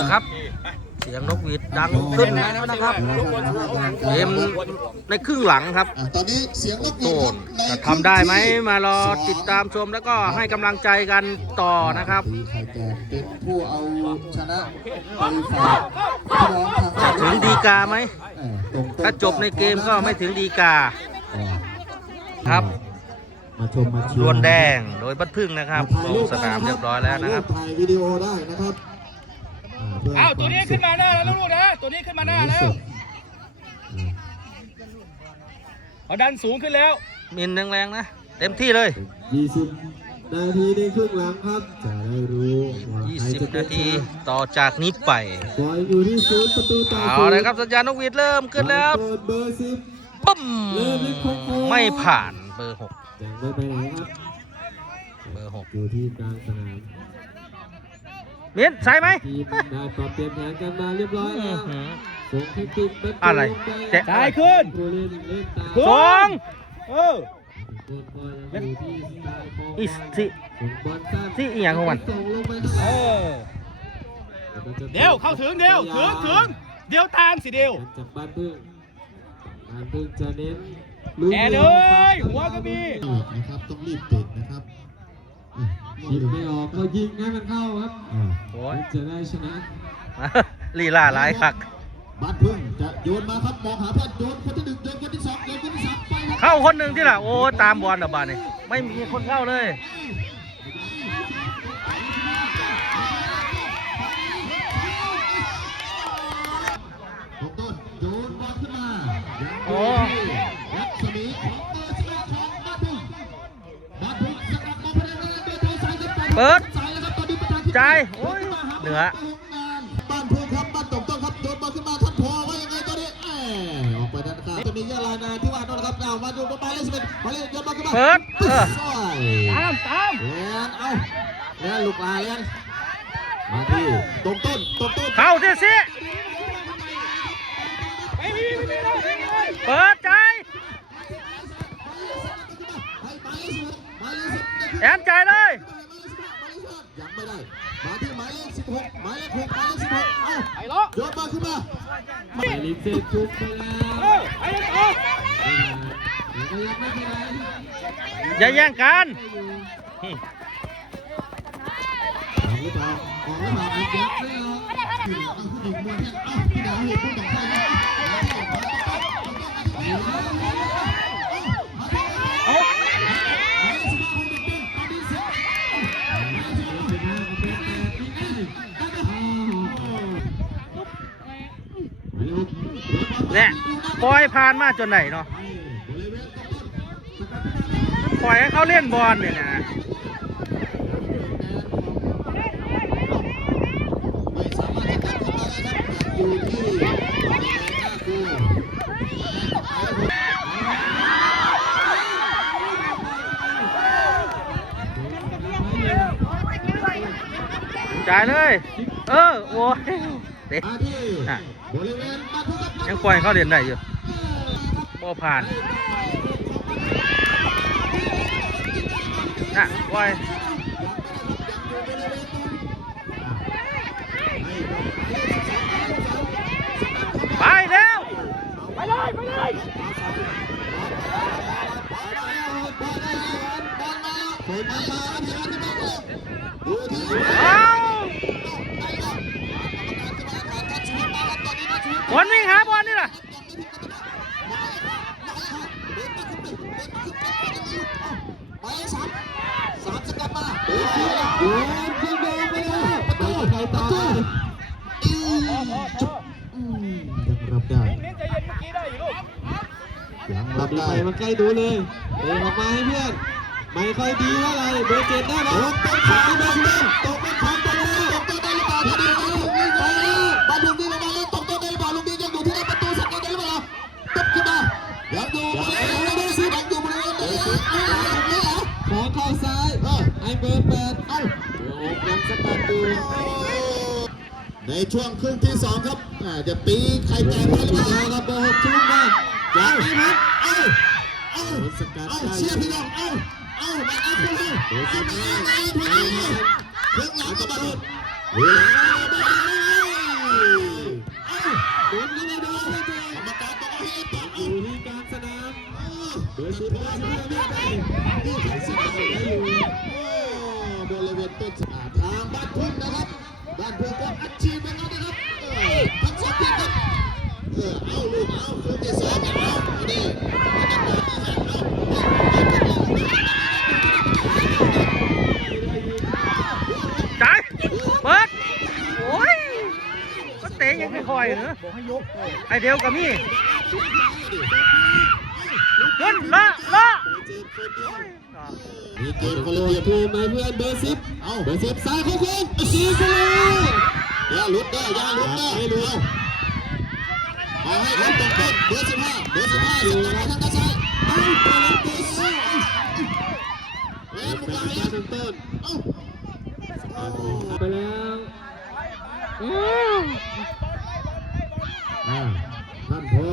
นะครับเสียงนกหวีดดังขึ้นแล้วนะครับเกมในครึ่งหลังครับตอนนี้เสียงนกหวี โต้ ด จะทำได้ไหมมารอติดตามชมแล้วก็ให้กำลังใจกันต่อนะครับ ไข่แก่เป็นผู้เอาชนะไปฝากพี่น้องทาง จะถึงดีกาไหม ตรงๆ ถ้าจบในเกมก็ไม่ถึงดีกาครับ มาชมมาเชียร์ รวนแดงโดยบัดพึ่งนะครับลงสนามเรียบร้อยแล้วนะครับ ถ่ายวิดีโอได้นะครับ เอาตัวนี้ขึ้นมาหน้าแล้วลูกนะตัวนี้ขึ้นมาหน้าแล้วเอาดันสูงขึ้นแล้ว มินแรงๆนะเต็มที่เลย 20 นาทีในครึ่งหลังครับจะได้รู้ว่าใครจะ 20 เป็ นาทีต่อจากนี้ไป บอลอยู่ที่ศูนย์ประตูต่อ เอาเลยครับสัญญาณนกหวีดเริ่มขึ้นแล้ว เปิดเบอร์10บึ้มไม่ผ่านเบอร์ ยังไม่ไปไหนครับ 6เบอร์ 6อยู่ที่กลางสนาม มินใส่ไหม ทีมได้ปรับเปลี่ยนแผนกันมาเรียบร้อยแล้วส่งเทคนิคเป็น อะไรแจะ ตายขึ้น ผู้เล่นเล่นตาม สอง เออ ยังอยู่ที่สไตล์ของ อีสิ ส่งบอลสั้น ที่อีหยังของมัน ส่งลงไป เออเดี๋ยวเข้าถึงเดี๋ยวถึงเดี๋ยวตามสิเดี๋ยว จากบ้านพึ่งจะเน้น แกเลยหัวก็มี นะครับต้องรีบเตะนะครับยิงไม่ออกก็ยิงให้มันเข้าครับ โอ้ย จะได้ชนะ ลีลาหลายคัก บ้านพึ่งจะโยนมาครับมองหาเพื่อนโยนคนที่หนึ่งโยนคนที่สองโยนคนที่สามไปครับ เข้าคนหนึ่งที่ละโอ้ตามบอลนะบ้านนี่ไม่มีคนเข้าเลยต้นโยนบอลขึ้นมา โอ้ รัศมีของเบอร์11ของบ้านพึ่งสกัดบอลไปได้เลยโดยสายกันไป เปิด สายแล้วครับตอนนี้ประธานที่ จ่ายโอ้ยเหนือ บ้านพึ่งครับบ้านตรงต้นครับโยนบอลขึ้นมาท่านพอว่ายังไงตอนนี้ออกไปด้านข้างจะมียาลานาที่ว่าโน่นครับเอามาดูบอลไปเลย11มาเลยโยนบอลขึ้นมา เปิด ซอย ตาม เลี้ยงเอาเลี้ยงลูกลาเลี้ยงมาที่ตรงต้น เข้าที่สิเปิดใจแอนใจเลย ยังไม่ได้มาที่หมายเลข16หมายเลข6หมายเลข16เอา ไอ้ล้อ โยนบอลขึ้นมาหมายเลข7จุกไปแล้ว ไอ้ล้อ อย่าแย่งกัน ออกหรือเปล่าออกหรือเปล่ายักษ์ไม่ออกเอาผู้หญิงมวยเนี่ยเอาพี่ดาวเหตุผู้ต่อไปนะเนี่ยปล่อยผ่านมาจนไหนเนาะปล่อยให้เขาเล่นบอลเนี่ยนะจ่ายเลยโอ้ยเด็กยังปล่อยเขาเล่นได้อยู่พอผ่านน่ะปล่อยไปเร็วไปเลย เอาบอลวิ่งหาบอลนี่ล่ะรับได้ เน้นใจเย็นเมื่อกี้ได้อยู่ลูก ยังรับได้มาใกล้ดูเลยเดินออกมาให้เพื่อนไม่ค่อยดีเท่าไหร่เบอร์7ได้ไหมตกเป็นของเบอร์11ตกเป็นของตกได้หรือเปล่าทีเดียวไปแล้วบอลลูกนี้ลงมาแล้วตกได้หรือเปล่าลูกนี้ยังอยู่ที่ประตูสักได้หรือเปล่าตบขึ้นมายังอยู่บริเวณนี้ยังอยู่บริเวณนี้ขอเข้าซ้ายไอ้เบอร์8เอ้ายังสกัดอยู่ในช่วงครึ่งที่2ครับจะตีไข่แตกได้หรือเปล่าครับเบอร์6ชุ่มมาอย่างนี้ครับเอ้าสกัดเชียร์พี่น้องมาเอาคนเลยเครื่องหลังก็มาดูเวลา สิบห้านี่ใครสิบห้าได้อยู่บริเวณต้นทางบ้านพุ่งนะครับบ้านพุ่งก็อัดฉีดไปแล้วนะครับทั้งสองทีมครับเอาลูกเอาคู่ที่สองเอานี่จ่ายเปิดโอ้ยก็เตะยังค่อยๆเนอะไอเดียวกับมี่ขึ้นละมีเกมคนละเดียวถูกไหมเพื่อนเบอร์สิบเอาเบอร์สิบซ้ายโค้งสีไปเลยอย่าหลุดได้อย่าหลุดได้ให้หลุดเอาให้ครับตรงต้นเบอร์15สกัดทางด้านซ้ายเอาตัวเล็กตัวซ้ายแล้วตรงกลางตรงต้นเอาไปแล้วท่านพอ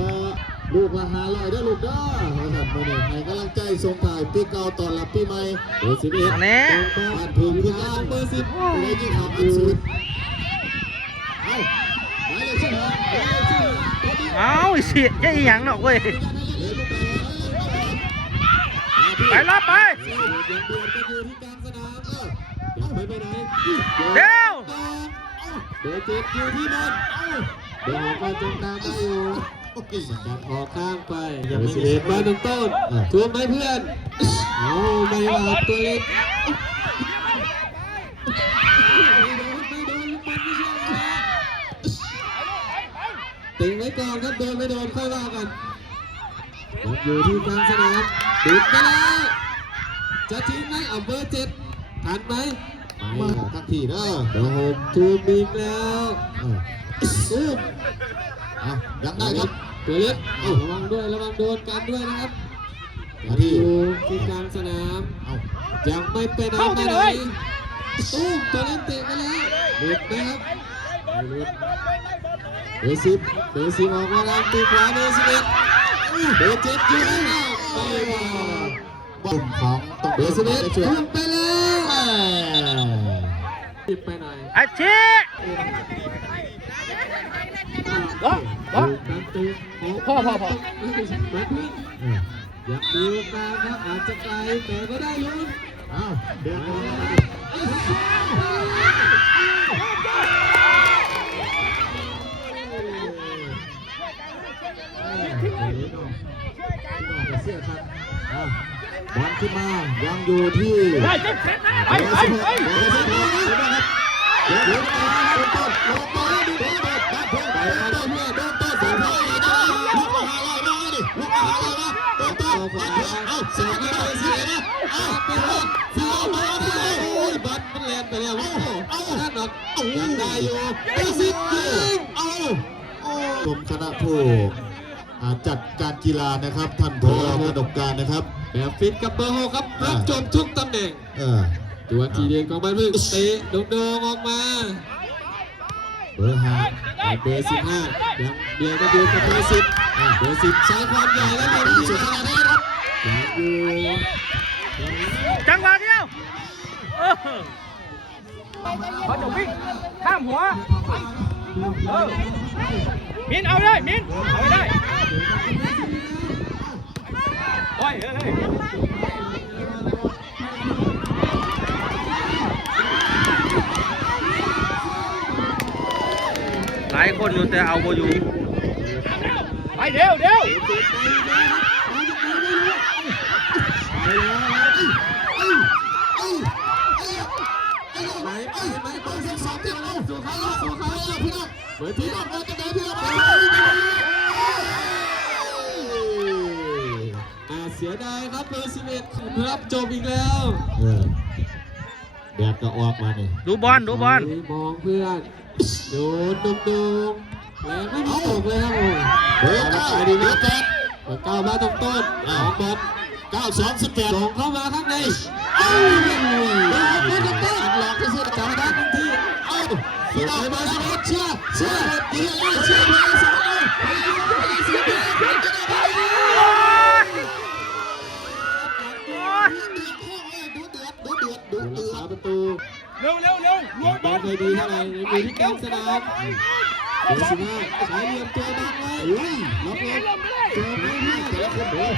ลูกละ500ได้ลูกเด้อท่านมาเนี่ยให้กำลังใจส่งถ่ายปีเก่าตอนรับปีใหม่เบอร์11บ้านถึงที่งานเบอร์10ได้ยินข่าวอันสุดเอาไปเลยสิฮะเอาสิจะอีหยังเนาะเว้ยไปรอบไปเร็วเดี๋ยวเจ็บอยู่ที่นั่นเดี๋ยวก็จงตามมาอยู่จับออกข้างไปยังไม่เด็ดมาต้นทวงไหมเพื่อนเอาไม่ว่าตัวเล็กติงไว้ก่อนครับโดนไม่โดนค่อยว่ากันอยู่ที่กลางสนามติดไปแล้วจะทิ้งไหมเอาเบอร์7ทันไหมมาทักทีนะเดี๋ยวผมทูมอีกแล้วสู้ยังได้ครับตัวเล็กระวังด้วยระวังโดนกันด้วยนะครับอยู่ที่กลางสนามยังไม่เป็นอะไรเลยตู้ตัวเล็กเตะไปแล้วหลุดนะครับเบอร์10ออกมาแล้วตีขวาเบอร์11เบอร์7อยู่แล้วไม่ว่าบุ่มของเบอร์11ทุ่มไปแล้วหยิบไปหน่อยไอ้ชี้พ่ออยากดูมาครับอาจจะไกลแต่ก็ได้ลุ้นเดินบอลขึ้นมายังอยู่ที่ไปเดี๋ยวเอาเสียงกันเลยเสียนะบัตรมันแลนไปแล้วเอาท่านหนักยังได้อยู่ไอ้สิเอากรมคณะผู้จัดการกีฬานะครับท่านผอ.กนกการนะครับแบบฟิตกับเบอร์6ครับรับจบทุกตำแหน่งตัวทีเดียนของมันเพิ่งเตะโด่งออกมาเบอร์5เบอร์15ยังเดียวกันเดียวกับเบอร์10เบอร์10ใช้ความใหญ่แล้วเป็นที่สุดขนาดนี้ครับจังหวะเดียวเขาจะวิ่งข้ามหัวมินเอาได้มินเอาได้โอ้ยหลายคนอยู่แต่เอาโบอยู่ไปเดี๋ยวเบอร์ที่บอกว่าจะได้พี่น้องเสียดายครับเบอร์11รับจบอีกแล้วแดดก็ออกมาเนี่ยดูบอลมองเพื่อนโดนดุมแล้วไม่มีตกเลยครับเบอร์9ดีนะเบอร์9มาตรงต้นของบอล9-2-18ส่งเข้ามาข้างในมาตรงต้นหลอกที่สุดจากด้านบางทีเสียไปเชื่อดีเลยเชื่อเลยดูขาประตูเร็วลวงบอลเคยดีเท่าไหร่อยู่ที่กลางสนามเบอร์15ใช้เหลี่ยมตัวบังไว้ล็อกเจอไม่ได้แต่ละคนโดน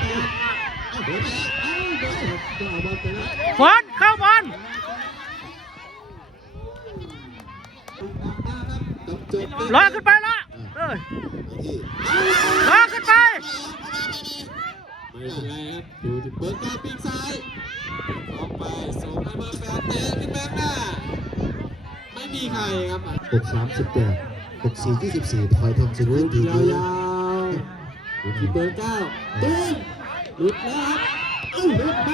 บอลเข้าบอลลอยขึ้นไปละลอยขึ้นไปไม่เป็นไรครับอยู่ที่เบอร์เก้าปีกซ้ายออกไปส่งให้เบอร์แปดเตะขึ้นแบงหน้าไม่มีใครครับ6-38 6-4-24พลอยทองสุดดี ยาวๆอยู่ที่เบอร์เก้าตุ้มหลุดแล้วครับหลุดไป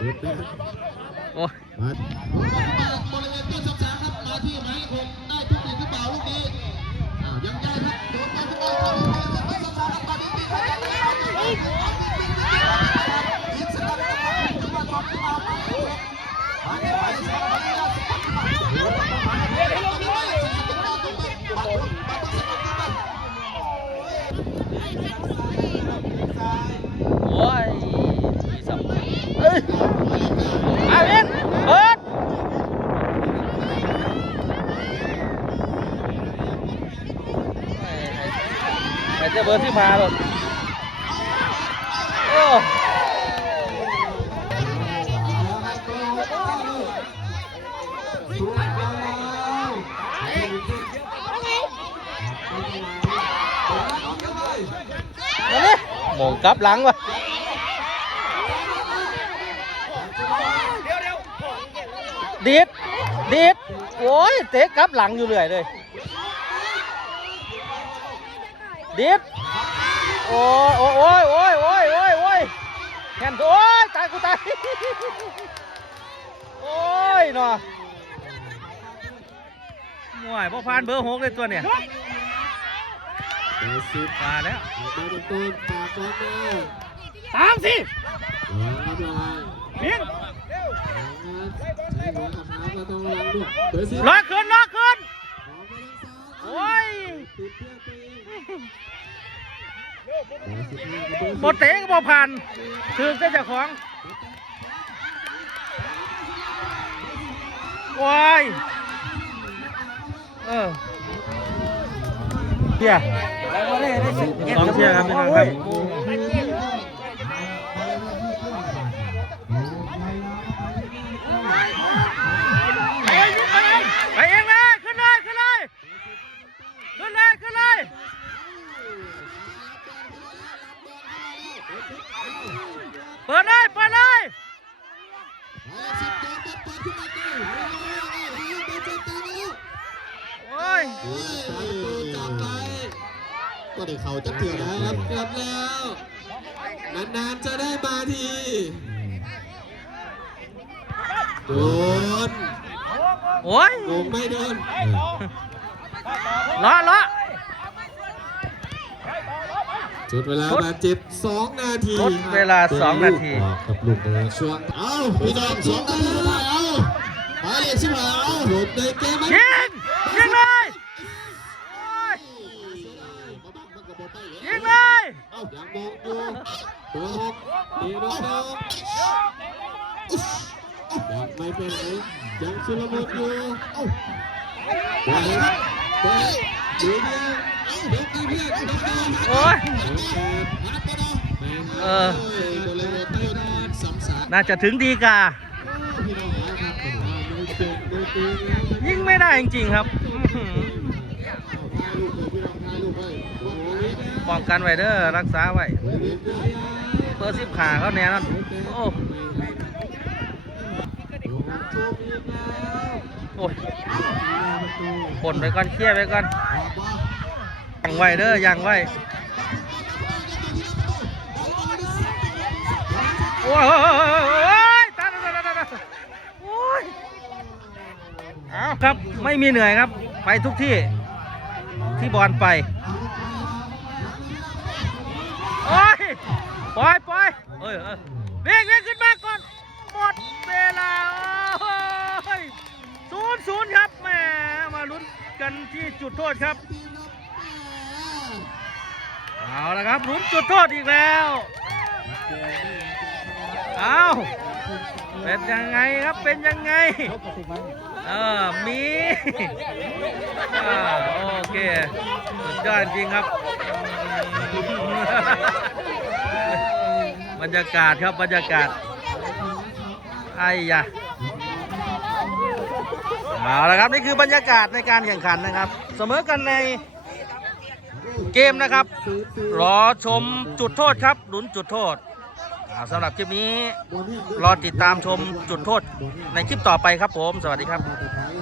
หลุดแล้ว โอ้ย มา บริเวณต้นสัปดาห์ครับมาที่หมายเลข6ได้ทุกทีหรือเปล่าลูกนี้ยังได้ครับโดนไปทุกทีต้นสัปดาห์ครับตอนนี้มีใครได้โอ้ยมีสับเฮ้ยมาเล่นเบิร์ดไอ้เจ้าเบิร์ดที่มาหรอกโอ้มองกลับหลังว่ะดีดโอ้ยเตะกลับหลังอยู่เรื่อยเลยดีดโอ้ยแขนโอ้ยตายกูตายโอ้ยเนาะมวยพอพานเบอร์6เลยตัวเนี่ยมาแล้ว มาตรงต้นปากบอลมา ตามสิ ครับลาย เพียง ใช้หัวกับเท้าเราต้องระวังด้วยเบอร์สิบ ล็อกขึ้น ออกมาทางซ้าย โอ้ย ติดเพื่อนตัวเองเบอร์15กับเบอร์ บอเตะก็บอผ่านถึงได้เจ้าของโอ้ยเชียร์สองเชียร์ครับพี่น้องครับไปเองเลยขึ้นเลยเปิดเลยโอ้ย ก็ได้เข่าจะเถื่อนนะครับเกือบแล้วนานๆจะได้มาทีโดน โอ้ย โดนไม่โดน ล้อ จุดเวลาบาดเจ็บ2 นาที ลดเวลา2 นาที กับลูกเลย ช่วงเอาพี่น้อง2 นาทีเอาหมายเลข15เอาหลุดในเกมไหม ยิงเลยยิงเลย เอายังมองอยู่เบอร์6ตีรถน้องยังไม่เป็นไรยังชุลมุนอยู่เอ้าเบอร์6เบอร์เดียวเอาเด็กที่เพื่อน โอ้ยน่าจะถึงดีกายิงไม่ได้จริงๆครับป้องกันไว้เด้อรักษาไว้เปิด10 ขาเขาแน่นอนโอ้ยปนไปก่อนเคลียร์ไปก่อนยังไว้เด้อยังไว้โอ้ยตายโอ้ยเอาครับไม่มีเหนื่อยครับไปทุกที่ที่บอลไปโอ้ยปล่อยเรียกขึ้นมาก่อนหมดเวลาโอ้ย0-0ครับแหมมาลุ้นกันที่จุดโทษครับเอาละครับลุ้นจุดโทษอีกแล้วเอาเป็นยังไงครับเป็นยังไงมีโอเคสุดยอดจริงครับ บรรยากาศครับบรรยากาศไอ้ยะเอาละครับนี่คือบรรยากาศในการแข่งขันนะครับเสมอกันในเกมนะครับรอชมจุดโทษครับลุ้นจุดโทษสำหรับคลิปนี้รอติดตามชมจุดโทษในคลิปต่อไปครับผมสวัสดีครับ